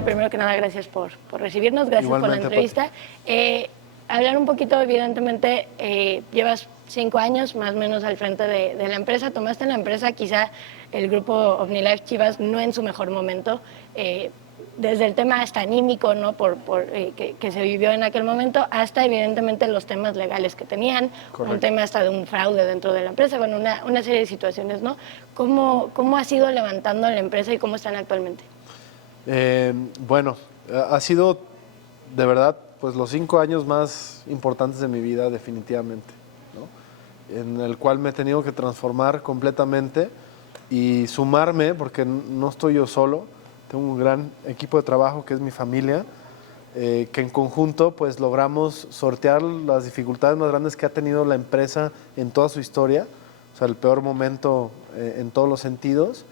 y primero que nada gracias por recibirnos, gracias Igualmente, por la entrevista. Hablar un poquito, evidentemente, llevas 5 años más o menos al frente de la empresa, tomaste en la empresa quizá el grupo OmniLife Chivas no en su mejor momento, desde el tema hasta anímico, ¿no? Que se vivió en aquel momento, hasta evidentemente los temas legales que tenían, Correcto. un tema hasta de un fraude dentro de la empresa, bueno, una serie de situaciones, ¿no? ¿Cómo ha sido levantando la empresa y cómo están actualmente? Bueno, ha sido de verdad pues los 5 años más importantes de mi vida definitivamente, ¿no? En el cual me he tenido que transformar completamente y sumarme, porque no estoy yo solo, tengo un gran equipo de trabajo que es mi familia, que en conjunto pues logramos sortear las dificultades más grandes que ha tenido la empresa en toda su historia, o sea, el peor momento en todos los sentidos,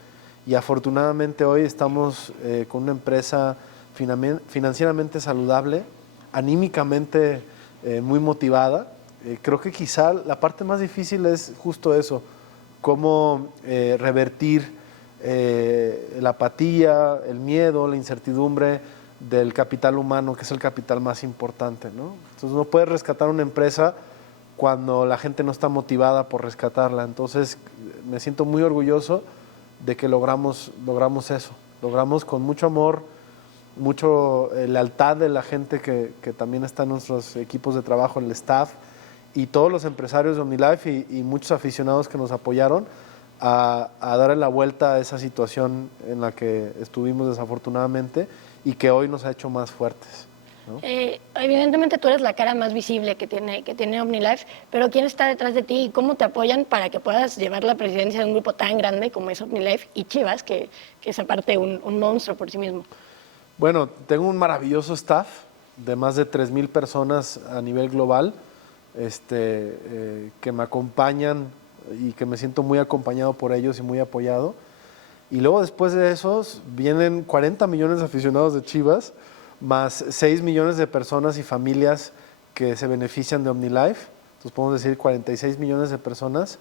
y afortunadamente hoy estamos con una empresa financieramente saludable, anímicamente muy motivada. Creo que quizá la parte más difícil es justo eso, cómo revertir la apatía, el miedo, la incertidumbre del capital humano, que es el capital más importante, ¿no? Entonces no puedes rescatar una empresa cuando la gente no está motivada por rescatarla. Entonces me siento muy orgulloso de que logramos eso. Logramos con mucho amor, mucho lealtad de la gente que también está en nuestros equipos de trabajo, el staff, y todos los empresarios de OmniLife y muchos aficionados que nos apoyaron a darle la vuelta a esa situación en la que estuvimos desafortunadamente y que hoy nos ha hecho más fuertes, ¿no? Evidentemente tú eres la cara más visible que tiene OmniLife, pero ¿quién está detrás de ti y cómo te apoyan para que puedas llevar la presidencia de un grupo tan grande como es OmniLife y Chivas, que es aparte un monstruo por sí mismo? Bueno, tengo un maravilloso staff de más de 3,000 personas a nivel global, que me acompañan y que me siento muy acompañado por ellos y muy apoyado. Y luego después de esos vienen 40 millones de aficionados de Chivas, más 6 millones de personas y familias que se benefician de OmniLife. Entonces podemos decir 46 millones de personas,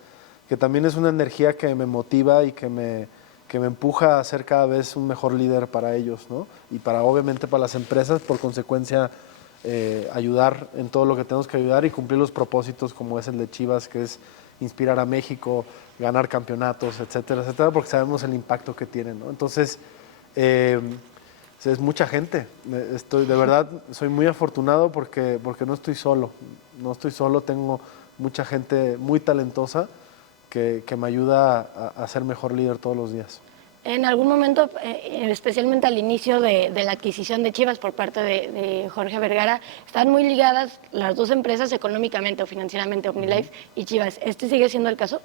que también es una energía que me motiva y que me empuja a ser cada vez un mejor líder para ellos, ¿no? Y para obviamente para las empresas, por consecuencia, ayudar en todo lo que tenemos que ayudar y cumplir los propósitos como es el de Chivas, que es inspirar a México, ganar campeonatos, etcétera, etcétera, porque sabemos el impacto que tienen, ¿no? Entonces, es mucha gente. De verdad, soy muy afortunado porque no estoy solo. No estoy solo, tengo mucha gente muy talentosa que me ayuda a ser mejor líder todos los días. En algún momento, especialmente al inicio de la adquisición de Chivas por parte de Jorge Vergara, están muy ligadas las dos empresas económicamente o financieramente, OmniLife y Chivas. ¿Este sigue siendo el caso?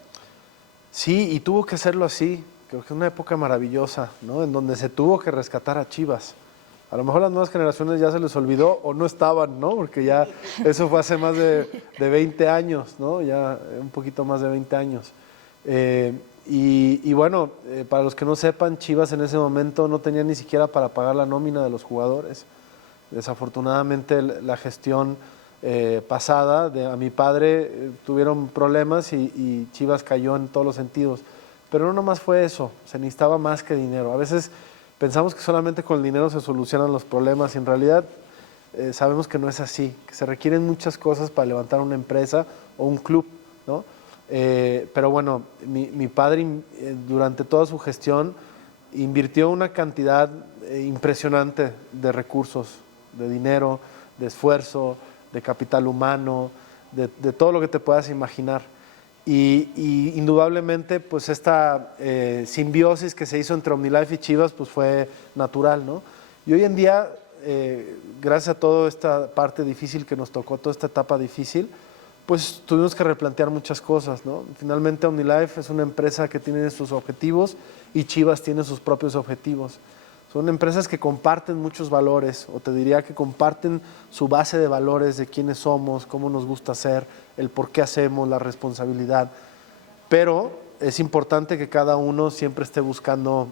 Sí, y tuvo que serlo así. Creo que es una época maravillosa, ¿no? En donde se tuvo que rescatar a Chivas. A lo mejor las nuevas generaciones ya se les olvidó o no estaban, ¿no? Porque ya eso fue hace más de 20 años, ¿no? Ya un poquito más de 20 años. Y bueno, para los que no sepan, Chivas en ese momento no tenía ni siquiera para pagar la nómina de los jugadores. Desafortunadamente la gestión pasada a mi padre tuvieron problemas y Chivas cayó en todos los sentidos. Pero no nomás fue eso, se necesitaba más que dinero. A veces pensamos que solamente con el dinero se solucionan los problemas y en realidad sabemos que no es así, que se requieren muchas cosas para levantar una empresa o un club, ¿no? Pero bueno, mi padre durante toda su gestión invirtió una cantidad impresionante de recursos, de dinero, de esfuerzo, de capital humano, de todo lo que te puedas imaginar. Y indudablemente pues esta simbiosis que se hizo entre OmniLife y Chivas pues fue natural, ¿no? Y hoy en día, gracias a toda esta parte difícil que nos tocó, toda esta etapa difícil, pues tuvimos que replantear muchas cosas, ¿no? Finalmente OmniLife es una empresa que tiene sus objetivos y Chivas tiene sus propios objetivos. Son empresas que comparten muchos valores, o te diría que comparten su base de valores de quiénes somos, cómo nos gusta ser, el por qué hacemos, la responsabilidad. Pero es importante que cada uno siempre esté buscando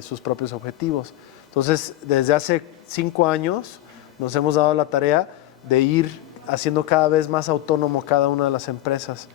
sus propios objetivos. Entonces, desde hace 5 años nos hemos dado la tarea de ir haciendo cada vez más autónomo cada una de las empresas.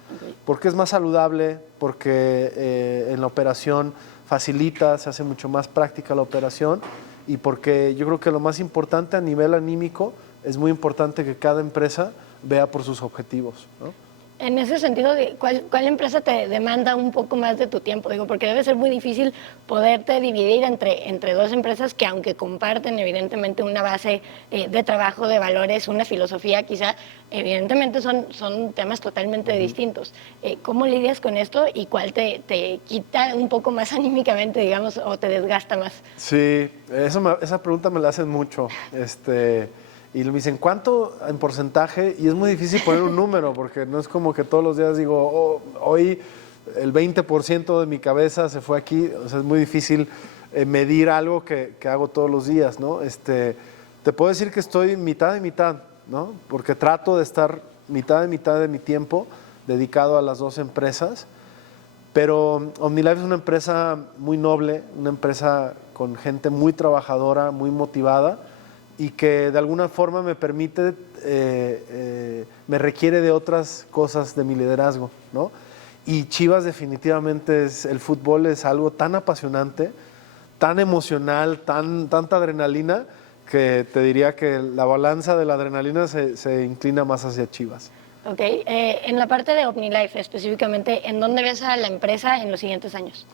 Porque es más saludable, porque en la operación facilita, se hace mucho más práctica la operación y porque yo creo que lo más importante a nivel anímico es muy importante que cada empresa vea por sus objetivos, ¿no? En ese sentido, ¿cuál empresa te demanda un poco más de tu tiempo? Digo, porque debe ser muy difícil poderte dividir entre dos empresas que, aunque comparten evidentemente una base de trabajo, de valores, una filosofía quizá, evidentemente son temas totalmente distintos. ¿Cómo lidias con esto y cuál te quita un poco más anímicamente, digamos, o te desgasta más? Sí, esa pregunta me la hacen mucho. Y me dicen, ¿cuánto en porcentaje? Y es muy difícil poner un número, porque no es como que todos los días digo, oh, hoy el 20% de mi cabeza se fue aquí. O sea, es muy difícil medir algo que hago todos los días, ¿no? Te puedo decir que estoy mitad y mitad, ¿no? Porque trato de estar mitad y mitad de mi tiempo dedicado a las dos empresas. Pero OmniLife es una empresa muy noble, una empresa con gente muy trabajadora, muy motivada, y que de alguna forma me permite, me requiere de otras cosas de mi liderazgo, ¿no? Y Chivas definitivamente el fútbol es algo tan apasionante, tan emocional, tanta adrenalina, que te diría que la balanza de la adrenalina se inclina más hacia Chivas. Ok, en la parte de OmniLife específicamente, ¿en dónde ves a la empresa en los siguientes años?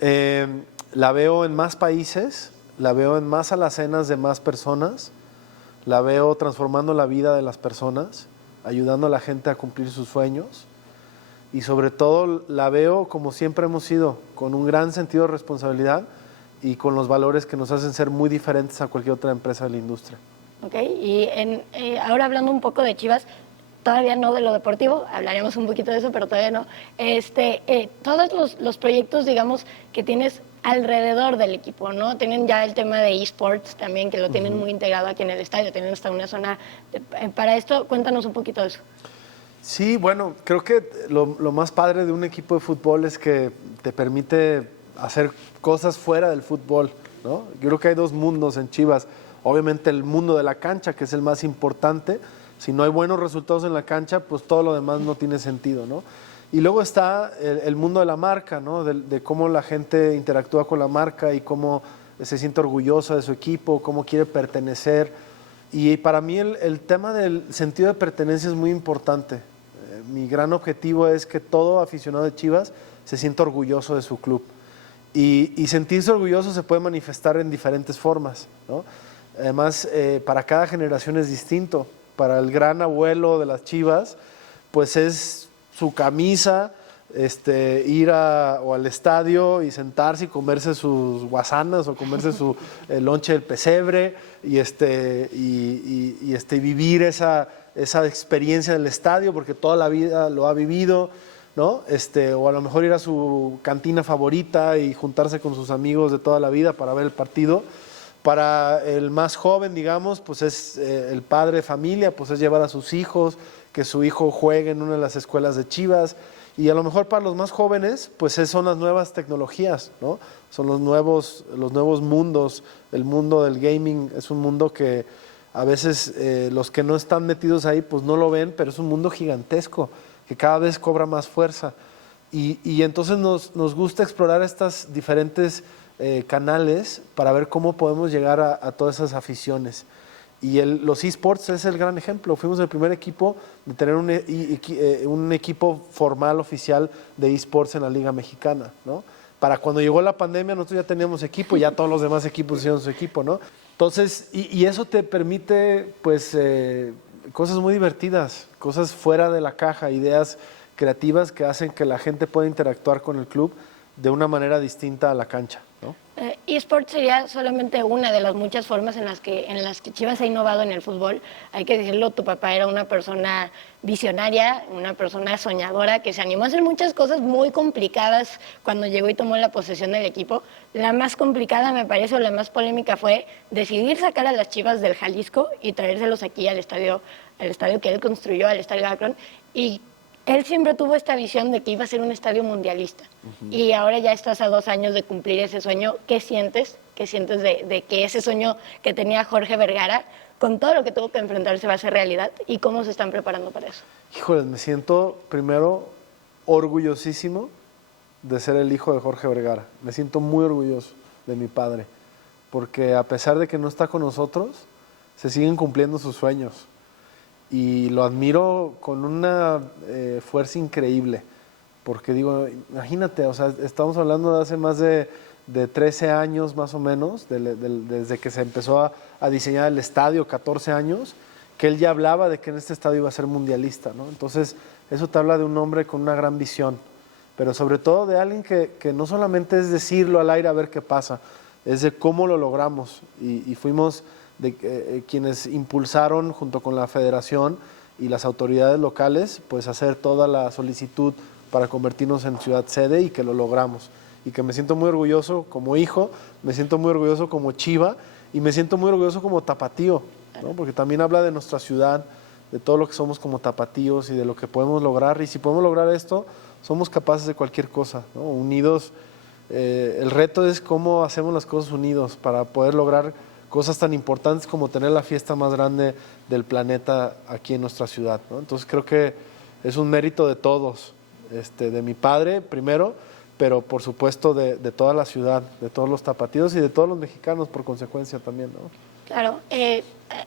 La veo en más países, la veo en más alacenas de más personas, la veo transformando la vida de las personas, ayudando a la gente a cumplir sus sueños, y sobre todo la veo como siempre hemos sido, con un gran sentido de responsabilidad y con los valores que nos hacen ser muy diferentes a cualquier otra empresa de la industria. Ok, y ahora hablando un poco de Chivas, todavía no de lo deportivo, hablaremos un poquito de eso, pero todavía no. Todos los proyectos, digamos, que tienes alrededor del equipo, ¿no? Tienen ya el tema de esports también, que lo tienen muy integrado aquí en el estadio, tienen hasta una zona para esto. Cuéntanos un poquito de eso. Sí, bueno, creo que lo más padre de un equipo de fútbol es que te permite hacer cosas fuera del fútbol, ¿no? Yo creo que hay dos mundos en Chivas. Obviamente el mundo de la cancha, que es el más importante. Si no hay buenos resultados en la cancha, pues todo lo demás no tiene sentido, ¿no? Y luego está el mundo de la marca, ¿no? De cómo la gente interactúa con la marca y cómo se siente orgullosa de su equipo, cómo quiere pertenecer. Y para mí el tema del sentido de pertenencia es muy importante. Mi gran objetivo es que todo aficionado de Chivas se sienta orgulloso de su club. Y sentirse orgulloso se puede manifestar en diferentes formas, ¿no? Además, para cada generación es distinto. Para el gran abuelo de las Chivas, pues es su camisa, ir o al estadio y sentarse y comerse sus guasanas o comerse su lonche del pesebre y vivir esa experiencia en el estadio porque toda la vida lo ha vivido, ¿no? O a lo mejor ir a su cantina favorita y juntarse con sus amigos de toda la vida para ver el partido. Para el más joven, digamos, pues es el padre de familia, pues es llevar a sus hijos, que su hijo juegue en una de las escuelas de Chivas. Y a lo mejor para los más jóvenes, pues son las nuevas tecnologías, ¿no? Son los nuevos mundos. El mundo del gaming es un mundo que a veces los que no están metidos ahí, pues no lo ven, pero es un mundo gigantesco, que cada vez cobra más fuerza. Y entonces nos gusta explorar estas diferentes canales para ver cómo podemos llegar a todas esas aficiones. Y los eSports es el gran ejemplo. Fuimos el primer equipo de tener un equipo formal, oficial de eSports en la Liga Mexicana, ¿no? Para cuando llegó la pandemia nosotros ya teníamos equipo, ya todos los demás equipos hicieron su equipo, ¿no? Entonces, y eso te permite, pues, cosas muy divertidas, cosas fuera de la caja, ideas creativas que hacen que la gente pueda interactuar con el club de una manera distinta a la cancha, ¿no? eSports sería solamente una de las muchas formas en las que Chivas ha innovado en el fútbol. Hay que decirlo, tu papá era una persona visionaria, una persona soñadora que se animó a hacer muchas cosas muy complicadas cuando llegó y tomó la posesión del equipo. La más complicada, me parece, o la más polémica fue decidir sacar a las Chivas del Jalisco y traérselos aquí al estadio que él construyó, al Estadio Akron, y él siempre tuvo esta visión de que iba a ser un estadio mundialista. Y ahora ya estás a 2 años de cumplir ese sueño. ¿Qué sientes? ¿Qué sientes de que ese sueño que tenía Jorge Vergara, con todo lo que tuvo que enfrentarse, va a ser realidad? ¿Y cómo se están preparando para eso? Híjole, me siento primero orgullosísimo de ser el hijo de Jorge Vergara. Me siento muy orgulloso de mi padre, porque a pesar de que no está con nosotros, se siguen cumpliendo sus sueños. Y lo admiro con una fuerza increíble, porque digo, imagínate, o sea, estamos hablando de hace más de 13 años más o menos, desde que se empezó a diseñar el estadio, 14 años, que él ya hablaba de que en este estadio iba a ser mundialista, ¿no? Entonces, eso te habla de un hombre con una gran visión, pero sobre todo de alguien que no solamente es decirlo al aire a ver qué pasa, es de cómo lo logramos, y fuimos quienes impulsaron junto con la federación y las autoridades locales, pues hacer toda la solicitud para convertirnos en ciudad sede y que lo logramos. Y que me siento muy orgulloso como hijo, me siento muy orgulloso como Chiva y me siento muy orgulloso como tapatío, ¿no? Porque también habla de nuestra ciudad, de todo lo que somos como tapatíos y de lo que podemos lograr. Y si podemos lograr esto, somos capaces de cualquier cosa, ¿no? Unidos, el reto es cómo hacemos las cosas unidos para poder lograr cosas tan importantes como tener la fiesta más grande del planeta aquí en nuestra ciudad, ¿no? Entonces creo que es un mérito de todos, de mi padre primero, pero por supuesto de toda la ciudad, de todos los tapatíos y de todos los mexicanos por consecuencia también, ¿no? Claro,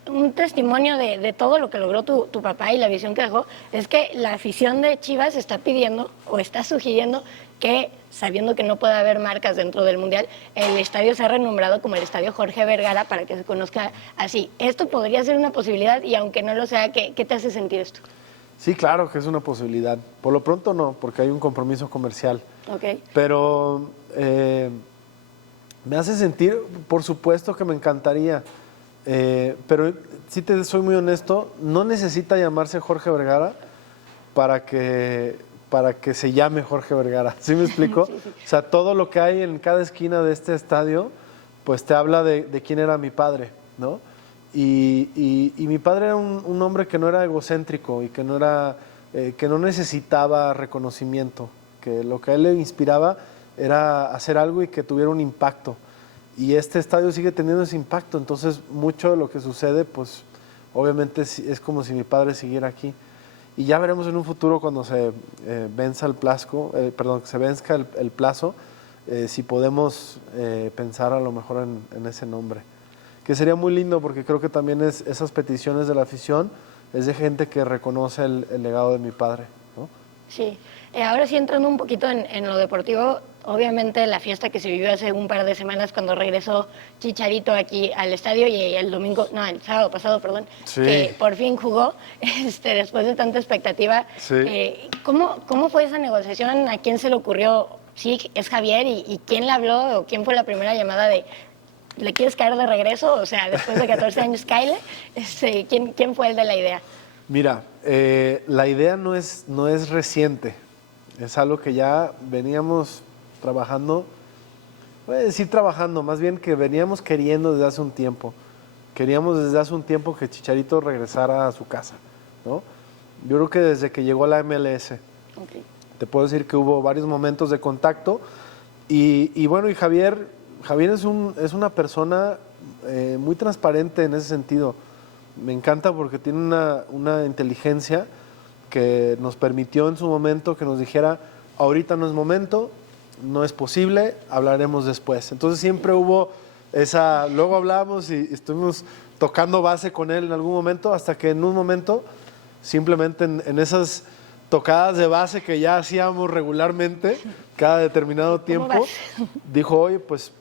un testimonio de todo lo que logró tu papá y la visión que dejó es que la afición de Chivas está pidiendo o está sugiriendo que, sabiendo que no puede haber marcas dentro del Mundial, el estadio sea renombrado como el Estadio Jorge Vergara para que se conozca así. Esto podría ser una posibilidad y aunque no lo sea, ¿qué te hace sentir esto? Sí, claro que es una posibilidad. Por lo pronto no, porque hay un compromiso comercial. Okay. Pero me hace sentir, por supuesto que me encantaría, pero si te soy muy honesto, no necesita llamarse Jorge Vergara para que se llame Jorge Vergara. ¿Sí me explico? Sí, sí. O sea, todo lo que hay en cada esquina de este estadio, pues te habla de quién era mi padre, ¿no? Y mi padre era un hombre que no era egocéntrico y que no necesitaba reconocimiento, que lo que a él le inspiraba era hacer algo y que tuviera un impacto. Y este estadio sigue teniendo ese impacto, entonces mucho de lo que sucede, pues obviamente es como si mi padre siguiera aquí. Y ya veremos en un futuro cuando se venza el plazo, que se venzca el plazo, si podemos pensar a lo mejor en ese nombre. Que sería muy lindo porque creo que también esas peticiones de la afición es de gente que reconoce el legado de mi padre, ¿no? Sí, ahora sí entrando un poquito en lo deportivo, obviamente la fiesta que se vivió hace un par de semanas cuando regresó Chicharito aquí al estadio y el sábado pasado, perdón, sí, que por fin jugó, después de tanta expectativa. Sí. ¿Cómo fue esa negociación? ¿A quién se le ocurrió? Sí, es Javier, ¿y quién le habló o quién fue la primera llamada de ¿le quieres caer de regreso? O sea, después de 14 años, Kyle, ¿quién fue el de la idea? Mira, la idea no es reciente, es algo que ya veníamos trabajando, voy a decir trabajando, más bien que veníamos queriendo desde hace un tiempo. Queríamos desde hace un tiempo que Chicharito regresara a su casa, ¿no? Yo creo que desde que llegó a la MLS. Okay. Te puedo decir que hubo varios momentos de contacto y bueno, y Javier es una persona muy transparente en ese sentido. Me encanta porque tiene una inteligencia que nos permitió en su momento que nos dijera, ahorita no es momento, no es posible, hablaremos después. Entonces siempre hubo luego hablamos y estuvimos tocando base con él en algún momento, hasta que en un momento, simplemente en esas tocadas de base que ya hacíamos regularmente, cada determinado tiempo, dijo, oye, pues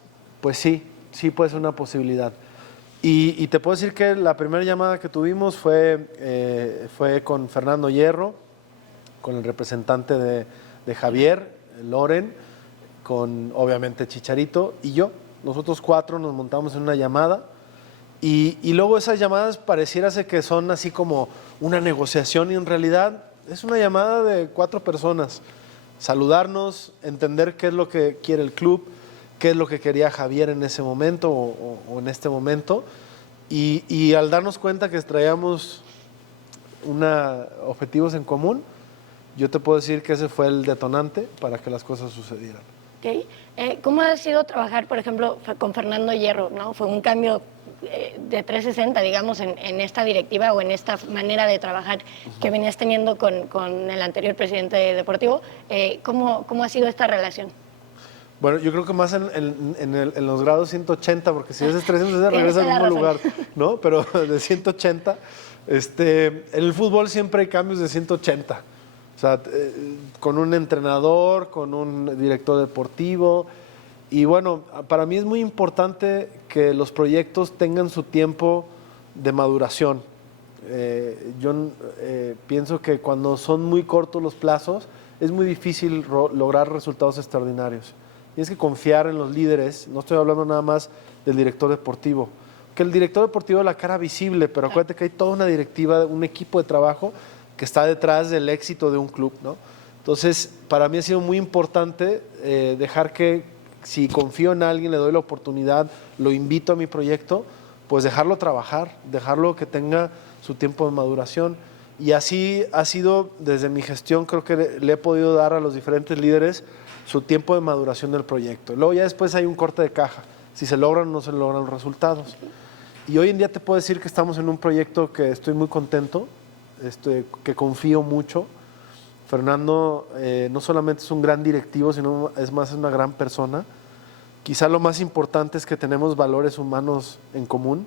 sí puede ser una posibilidad. Y te puedo decir que la primera llamada que tuvimos fue con Fernando Hierro, con el representante de Javier, Loren, con obviamente Chicharito y yo. Nosotros cuatro nos montamos en una llamada y luego esas llamadas pareciera ser que son así como una negociación y en realidad es una llamada de 4 personas. Saludarnos, entender qué es lo que quiere el club, qué es lo que quería Javier en ese momento o en este momento. Y al darnos cuenta que traíamos objetivos en común, yo te puedo decir que ese fue el detonante para que las cosas sucedieran. Okay. ¿Cómo ha sido trabajar, por ejemplo, con Fernando Hierro, ¿no? Fue un cambio de 360, digamos, en esta directiva o en esta manera de trabajar que venías teniendo con el anterior presidente deportivo. ¿Cómo ha sido esta relación? Bueno, yo creo que más en los grados 180, porque si es de 300 se regresa al mismo lugar, ¿no? Pero de 180, en el fútbol siempre hay cambios de 180. O sea, con un entrenador, con un director deportivo. Y bueno, para mí es muy importante que los proyectos tengan su tiempo de maduración. Yo pienso que cuando son muy cortos los plazos, es muy difícil lograr resultados extraordinarios. Tienes que confiar en los líderes, no estoy hablando nada más del director deportivo, que el director deportivo es la cara visible, pero acuérdate que hay toda una directiva, un equipo de trabajo que está detrás del éxito de un club, ¿no? Entonces, para mí ha sido muy importante dejar que, si confío en alguien, le doy la oportunidad, lo invito a mi proyecto, pues dejarlo trabajar, dejarlo que tenga su tiempo de maduración. Y así ha sido desde mi gestión, creo que le he podido dar a los diferentes líderes su tiempo de maduración del proyecto. Luego ya después hay un corte de caja, si se logran o no se logran los resultados. Y hoy en día te puedo decir que estamos en un proyecto que estoy muy contento, que confío mucho. Fernando no solamente es un gran directivo, sino es una gran persona. Quizá lo más importante es que tenemos valores humanos en común,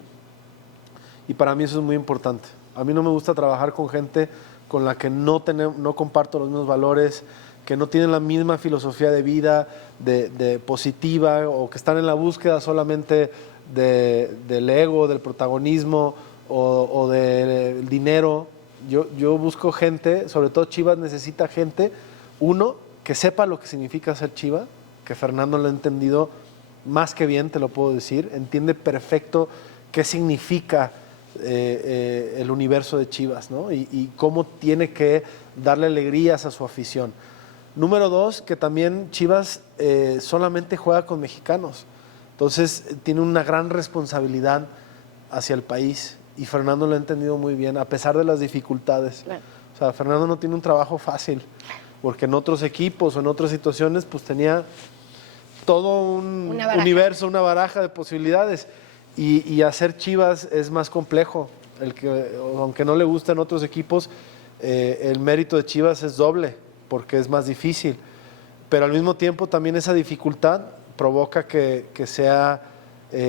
y para mí eso es muy importante. A mí no me gusta trabajar con gente con la que no comparto los mismos valores, que no tienen la misma filosofía de vida, de positiva, o que están en la búsqueda solamente del ego, del protagonismo o del dinero. Yo busco gente, sobre todo Chivas necesita gente, uno, que sepa lo que significa ser Chiva, que Fernando lo ha entendido más que bien, te lo puedo decir, entiende perfecto qué significa el universo de Chivas, ¿no? Y cómo tiene que darle alegrías a su afición. Número dos, que también Chivas solamente juega con mexicanos, entonces tiene una gran responsabilidad hacia el país, y Fernando lo ha entendido muy bien, a pesar de las dificultades. Claro. O sea, Fernando no tiene un trabajo fácil, porque en otros equipos o en otras situaciones pues tenía todo un universo, una baraja de posibilidades, y hacer Chivas es más complejo. Aunque no le gustan otros equipos, el mérito de Chivas es doble, porque es más difícil, pero al mismo tiempo también esa dificultad provoca que sea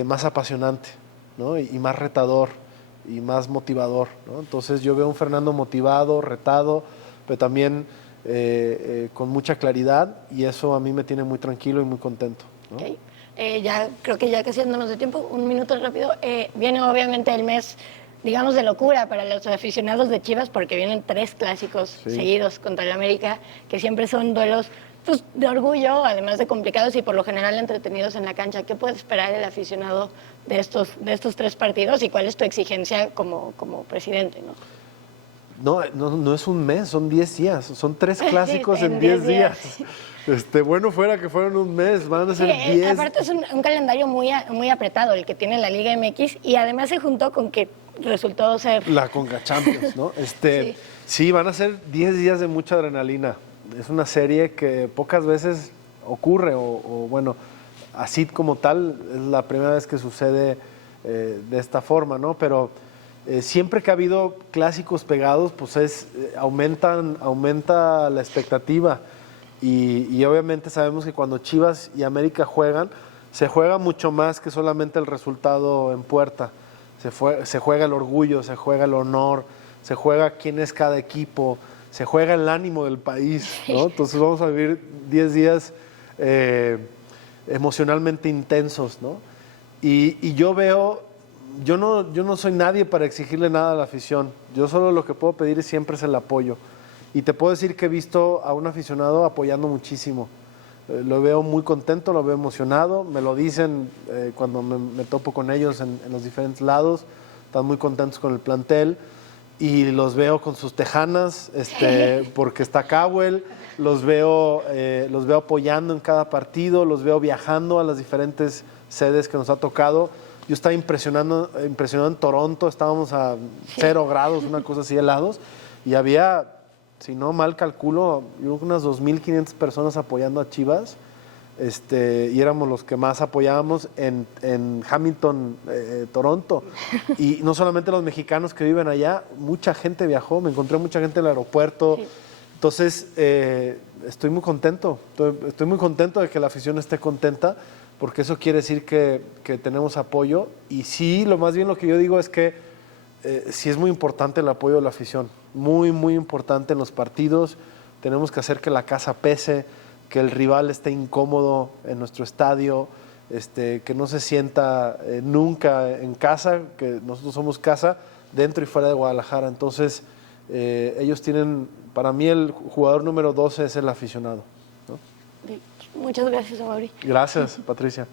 más apasionante, ¿no? y más retador y más motivador, ¿no? Entonces yo veo a un Fernando motivado, retado, pero también con mucha claridad, y eso a mí me tiene muy tranquilo y muy contento, ¿no? Okay. Ya creo que ya casi andamos de tiempo, un minuto rápido. Viene obviamente el mes, digamos, de locura para los aficionados de Chivas, porque vienen 3 clásicos seguidos contra el América, que siempre son duelos pues, de orgullo, además de complicados y por lo general entretenidos en la cancha. ¿Qué puede esperar el aficionado de estos 3 partidos, y cuál es tu exigencia como presidente, ¿no? No es un mes, son 10 días, son 3 clásicos en 10 días. Bueno fuera que fueron un mes, van a ser 10. Aparte es un calendario muy apretado el que tiene la Liga MX, y además se juntó con que resultó ser... La Conca Champions, ¿no? Sí, van a ser 10 días de mucha adrenalina. Es una serie que pocas veces ocurre, o bueno, así como tal, es la primera vez que sucede de esta forma, ¿no? Pero siempre que ha habido clásicos pegados, pues aumenta la expectativa. Y obviamente sabemos que cuando Chivas y América juegan, se juega mucho más que solamente el resultado en puerta. Se juega el orgullo, se juega el honor, se juega quién es cada equipo, se juega el ánimo del país, ¿no? Entonces vamos a vivir 10 días emocionalmente intensos, ¿no? Y yo no soy nadie para exigirle nada a la afición. Yo solo lo que puedo pedir siempre es el apoyo. Y te puedo decir que he visto a un aficionado apoyando muchísimo. Lo veo muy contento, lo veo emocionado, me lo dicen cuando me topo con ellos en los diferentes lados, están muy contentos con el plantel, y los veo con sus tejanas, porque está Cowell, los veo apoyando en cada partido, los veo viajando a las diferentes sedes que nos ha tocado. Yo estaba impresionado en Toronto, estábamos a 0 grados, una cosa así, helados, y había, si no mal calculo, yo creo que unas 2,500 personas apoyando a Chivas, y éramos los que más apoyábamos en Hamilton, Toronto. Y no solamente los mexicanos que viven allá, mucha gente viajó, me encontré mucha gente en el aeropuerto. Sí. Entonces, estoy muy contento. Estoy muy contento de que la afición esté contenta, porque eso quiere decir que tenemos apoyo. Y sí, más bien lo que yo digo es que sí es muy importante el apoyo de la afición. Muy, muy importante en los partidos. Tenemos que hacer que la casa pese, que el rival esté incómodo en nuestro estadio, que no se sienta nunca en casa, que nosotros somos casa dentro y fuera de Guadalajara. Entonces, ellos tienen, para mí el jugador número 12 es el aficionado, ¿no? Muchas gracias, Amaury. Gracias, Patricia.